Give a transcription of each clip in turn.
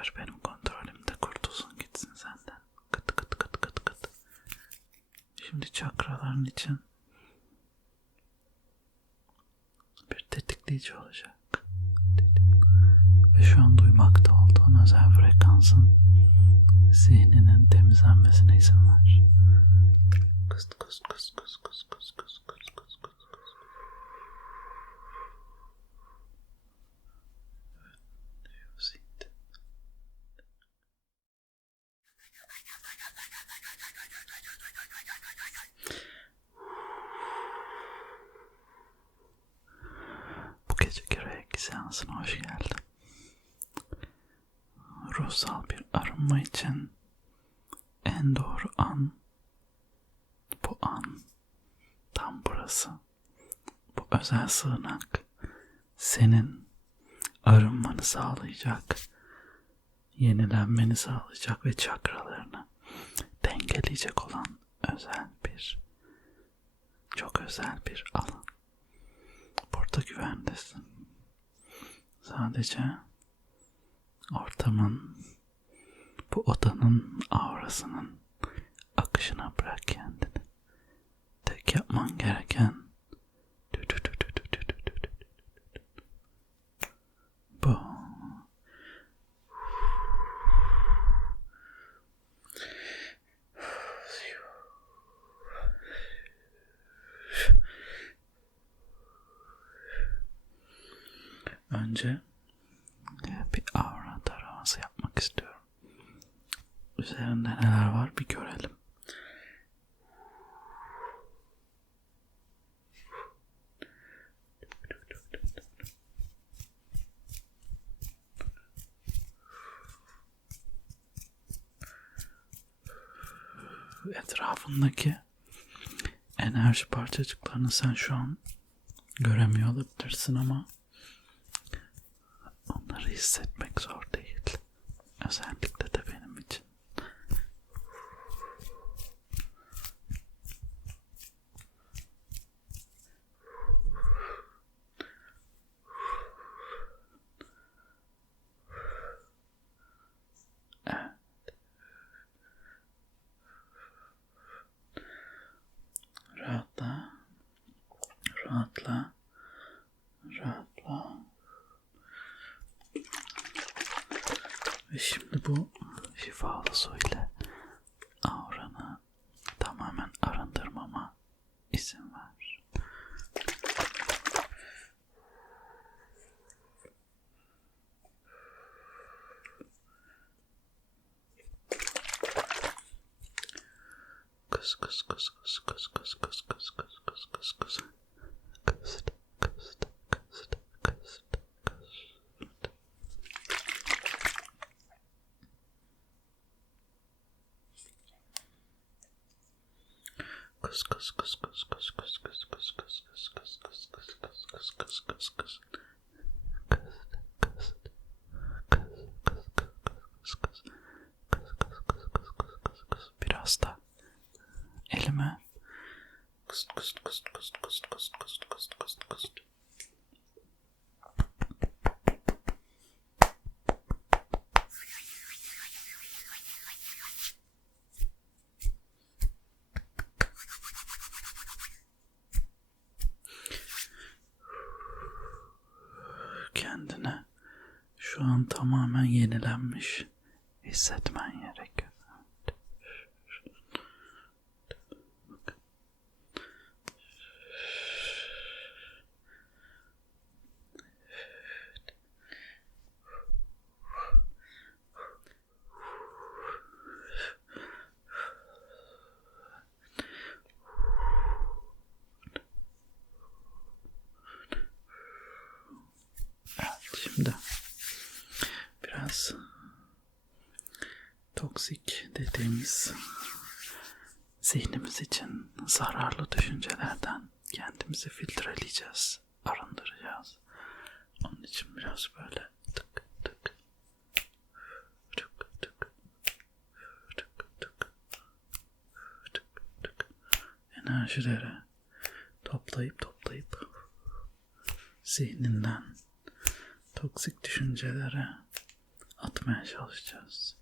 Yeter benim kontrolümde kurtulsun gitsin senden. Kıt kıt kıt kıt kıt. Şimdi çakraların için bir tetikleyici olacak. Ve şu an duymakta olduğun özel frekansın zihninin temizlenmesine izin ver. Kıs kıs kıs kıs kıs kıs kıs kıs kıs seansına hoş geldin. Ruhsal bir arınma için en doğru an bu an tam burası. Bu özel sığınak senin arınmanı sağlayacak, yenilenmeni sağlayacak ve çakralarını dengeleyecek olan özel bir, çok özel bir alan. Burada güvendesin. Sadece ortamın, bu odanın aurasının akışına bırak kendini. Tek yapman gereken Önce bir aura taraması yapmak istiyorum. Üzerinde neler var bir görelim. Etrafındaki enerji parçacıklarını sen şu an göremiyor olabilirsin ama onları hissetmek zor değil. Özellikle coast, coast, toksik dediğimiz zihnimiz için zararlı düşüncelerden kendimizi filtreleyeceğiz, arındıracağız. Onun için biraz böyle tık tık tık tık tık tık tık tık enerjileri toplayıp toplayıp zihninden toksik düşüncelere dağıtmaya çalışacağız.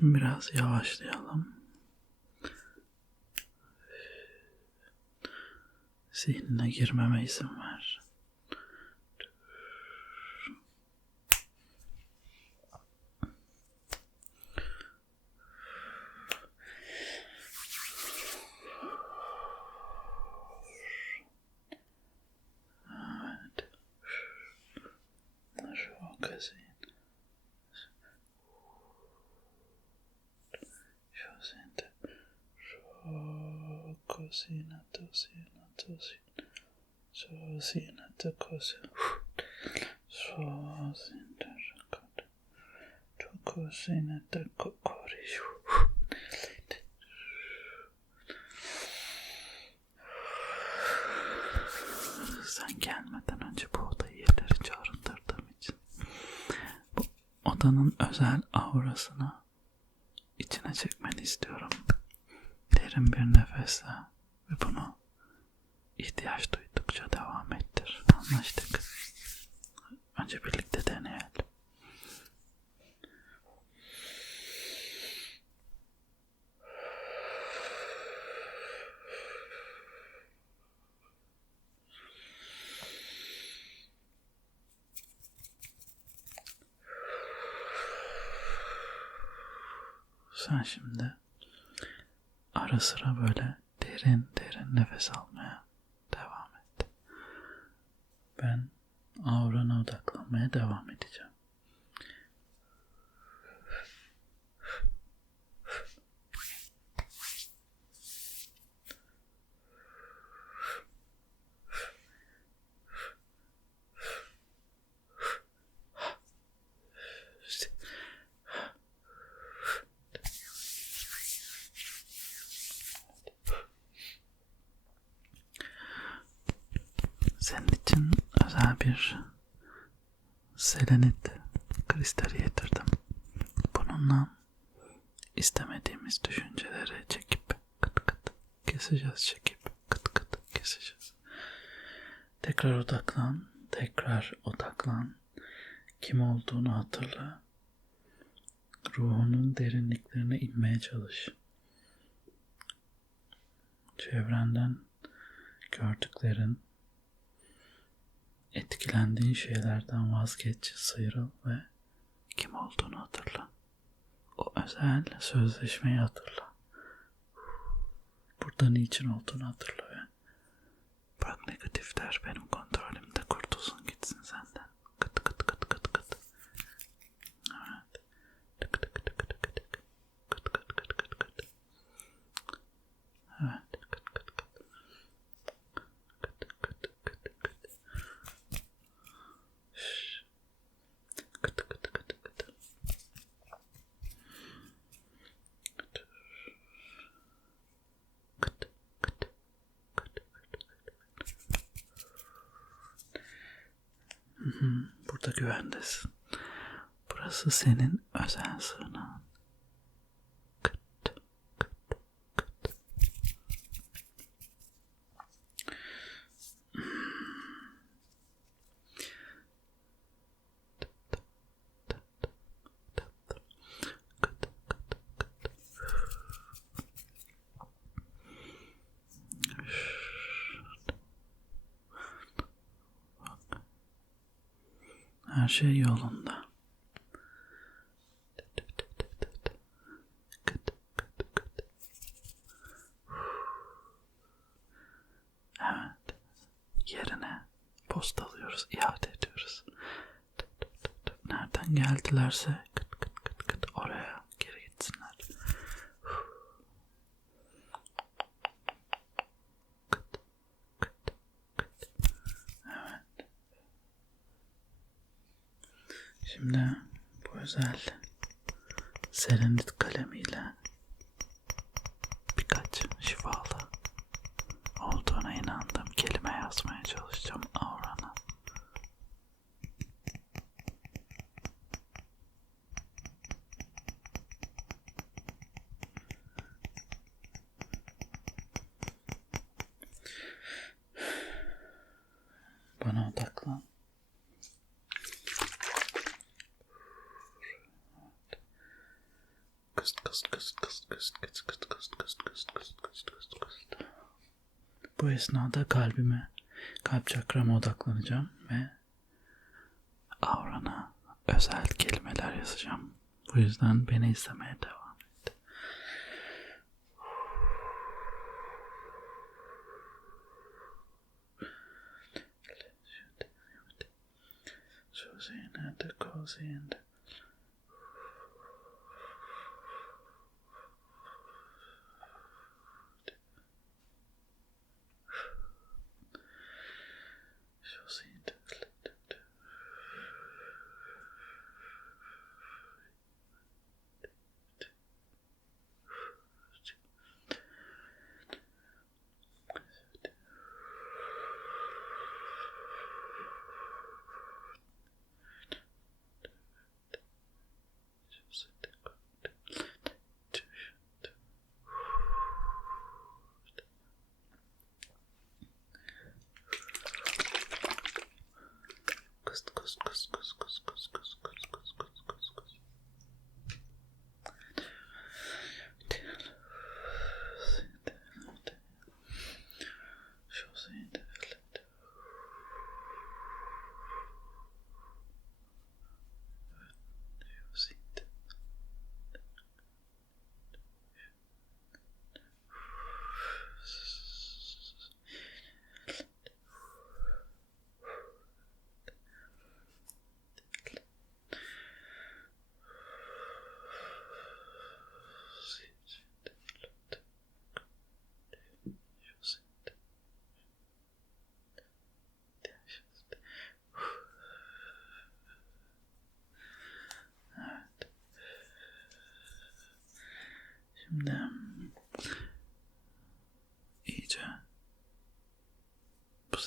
Şimdi biraz yavaşlayalım. Zihnine girmeme izin ver. Evet. Şu okazın. Şu sente. Şu cosina, tosina, tosina. Sosina, te cosina. Sosina, rakata. Çok cosina, te kokori. Sen gelmeden önce bu odayı yeterince arındırdığım için bu odanın özel aurasını içine çekmeni istiyorum. Derin bir nefesle ve bunu ihtiyaç duydukça devam ettir. Anlaştık. Önce birlikte deneyelim. Sen şimdi sıra böyle derin derin nefes almaya devam et. Ben aurana odaklanmaya devam edeceğim. Senin için özel bir selenit kristali getirdim. Bununla istemediğimiz düşünceleri çekip kıt kıt keseceğiz çekip kıt kıt keseceğiz. Tekrar odaklan, tekrar odaklan. Kim olduğunu hatırla. Ruhunun derinliklerine inmeye çalış. Çevrenden gördüklerin, etkilendiğin şeylerden vazgeç, sıyrıl ve kim olduğunu hatırla. O özel sözleşmeyi hatırla. Burada niçin olduğunu hatırla ve bırak negatifler benim kontrolümde kurtulsun gitsin senden. Kıt kıt kıt kıt kıt. Evet. Tık tık tık tık tık. Kıt kıt kıt kıt kıt. Evet. Kıt kıt kıt. Kıt kıt kıt kıt. Şşş. Kıt kıt kıt kıt. Kıt. Kıt kıt kıt kıt. Hı hı, Burada güvendesin. Burası senin özel sığınağın. Her şey yolunda. Evet. Yerine postalıyoruz, iade ediyoruz. Nereden geldilerse kıt kıt kıt kıt oraya geri gitsinler. Kıt kıt kıt. Evet. Şimdi bu özel serenit kalemiyle birkaç şifalı olduğuna inandığım kelime yazmaya çalışacağım aurana. Bana odaklan. Kıst kıst kıst kıst kıst kıst kıst kıst kıst kıst kıst kıst kıst kıst. Bu esnada kalbime, kalp çakrama odaklanacağım ve avrana özel kelimeler yazacağım. Bu yüzden beni izlemeye devam and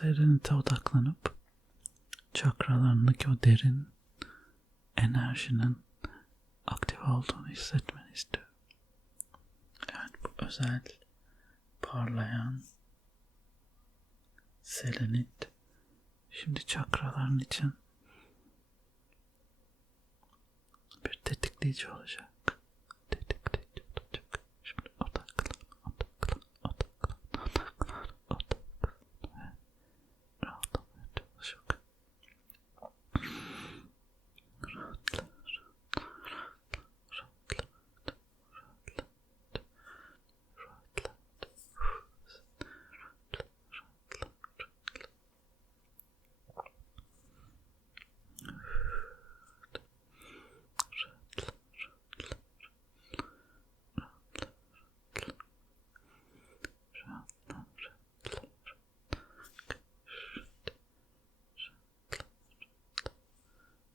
bu serinite odaklanıp çakralarındaki o derin enerjinin aktif olduğunu hissetmeni istiyorum. Evet bu özel parlayan selenit şimdi çakraların için bir tetikleyici olacak. Tetikleyici olacak. Şimdi odaklan, odaklan, odaklan, odaklan, odaklan ve rahatlamaya çalışacak. Rahatla, rahatla, rahatla, rahatla, rahatla, rahatla, rahatla.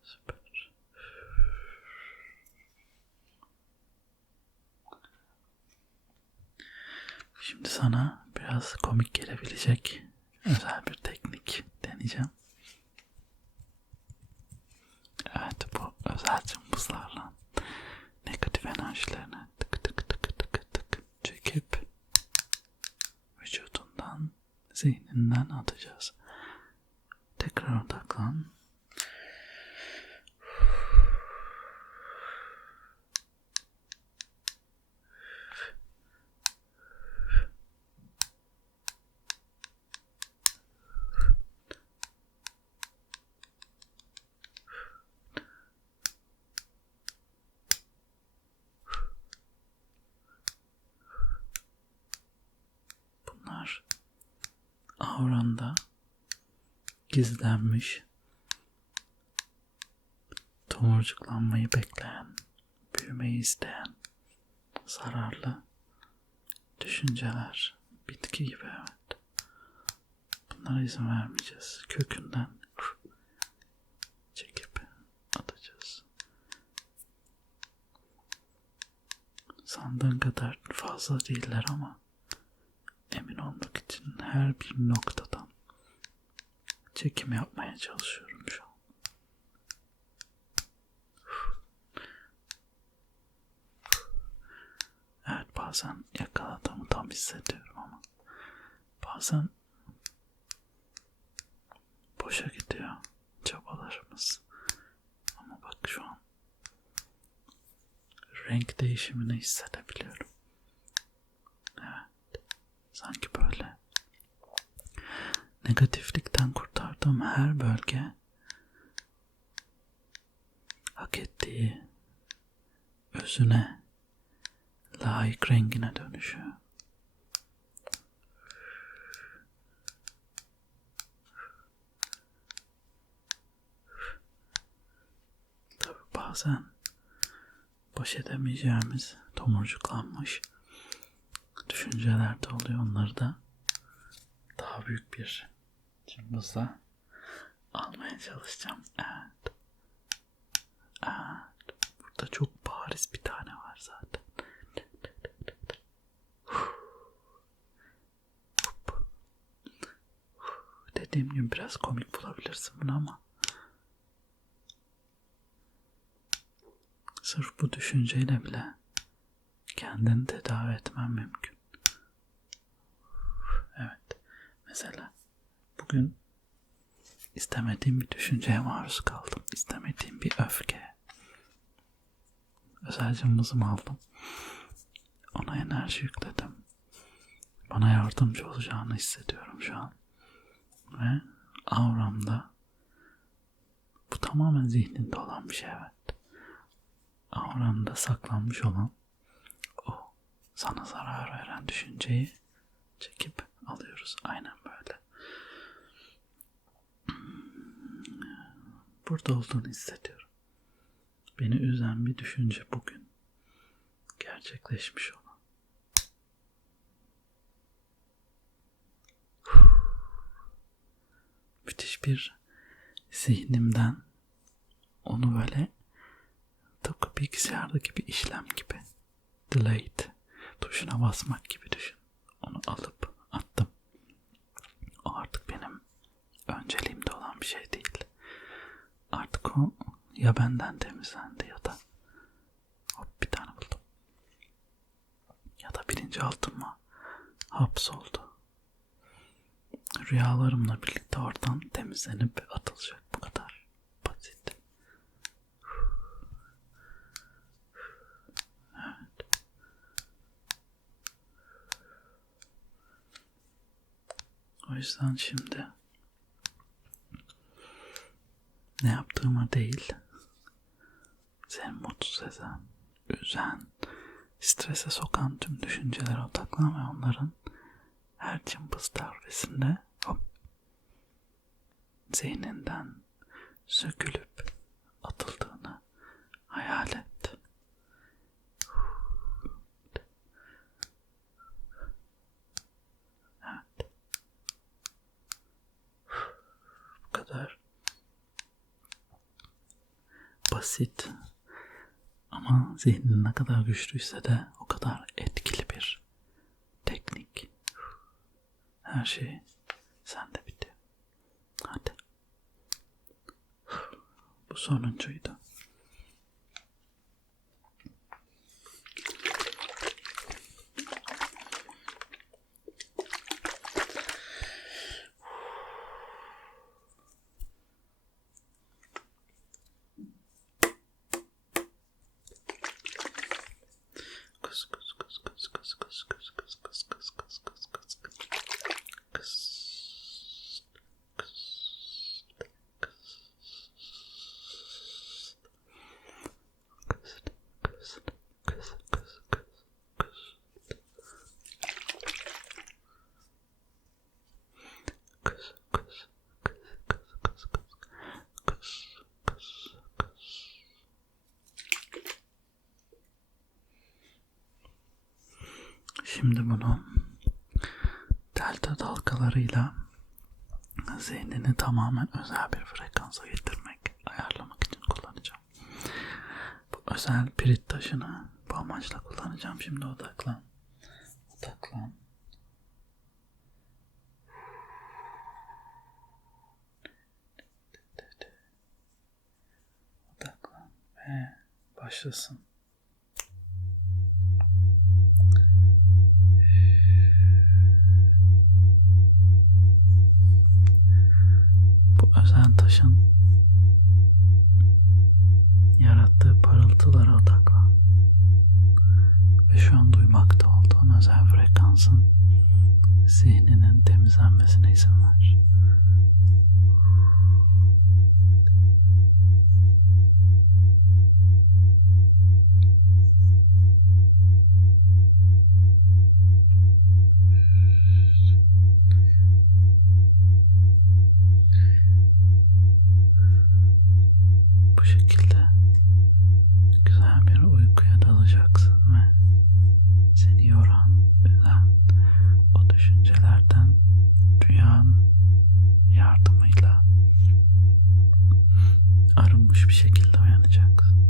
Süper. Şimdi sana biraz komik gelebilecek özel bir teknik deneyeceğim. Evet bu özel cımbızlarla negatif enerjilerini tık tık tık tık tık çekip vücudundan, zihninden atacağız. Tekrar odaklan. Avranda gizlenmiş tomurcuklanmayı bekleyen, büyümeyi isteyen zararlı düşünceler, bitki gibi evet. Bunlara izin vermeyeceğiz. Kökünden çekip atacağız. Sandığın kadar fazla değiller ama her bir noktadan çekim yapmaya çalışıyorum şu an. Evet bazen yakaladığımı tam hissediyorum ama bazen boşa gidiyor çabalarımız. Ama bak şu an renk değişimini hissedebiliyorum. Evet. Sanki böyle negatiflikten kurtardığım her bölge hak ettiği özüne layık rengine dönüşüyor. Tabi bazen baş edemeyeceğimiz tomurcuklanmış düşünceler de oluyor. Onları da daha büyük bir cımbızla almaya çalışacağım. Evet. Evet. Burada çok bariz bir tane var zaten. Dediğim gibi biraz komik bulabilirsin bunu ama sırf bu düşünceyle bile kendini tedavi etmen mümkün. Evet. Mesela bugün istemediğim bir düşünceye maruz kaldım. İstemediğim bir öfke. Özel cımbızımı aldım. Ona enerji yükledim. Bana yardımcı olacağını hissediyorum şu an. Ve avramda bu tamamen zihninde olan bir şey evet. Avramda saklanmış olan o sana zarar veren düşünceyi çekip alıyoruz. Aynen böyle. Burada olduğunu hissediyorum. Beni üzen bir düşünce bugün gerçekleşmiş olan. Müthiş bir zihnimden onu böyle tıpkı bilgisayardaki bir işlem gibi delete tuşuna basmak gibi düşün. Onu alıp attım. O artık benim önceliğimde olan bir şey değil. Artık o ya benden temizlendi ya da hop bir tane buldum. Ya da birinci altıma hapsoldu. Rüyalarımla birlikte oradan temizlenip atılacak bu kadar basit. O yüzden şimdi ne yaptığıma değil, seni mutsuz eden, üzen, strese sokan tüm düşüncelere odaklan ve onların her cımbız darbesinde hop, zihninden sökülüp atıldığını hayal et. Evet. Bu kadar basit ama zihnin ne kadar güçlüyse de o kadar etkili bir teknik. Her şey sende bitiyor. Hadi. Bu sonuncuydu. Şimdi bunu delta dalgalarıyla zihnini tamamen özel bir frekansa getirmek, ayarlamak için kullanacağım. Bu özel pirit taşını bu amaçla kullanacağım. Şimdi odaklan. Odaklan. Odaklan ve başlasın. Bir şekilde uyanacaksın.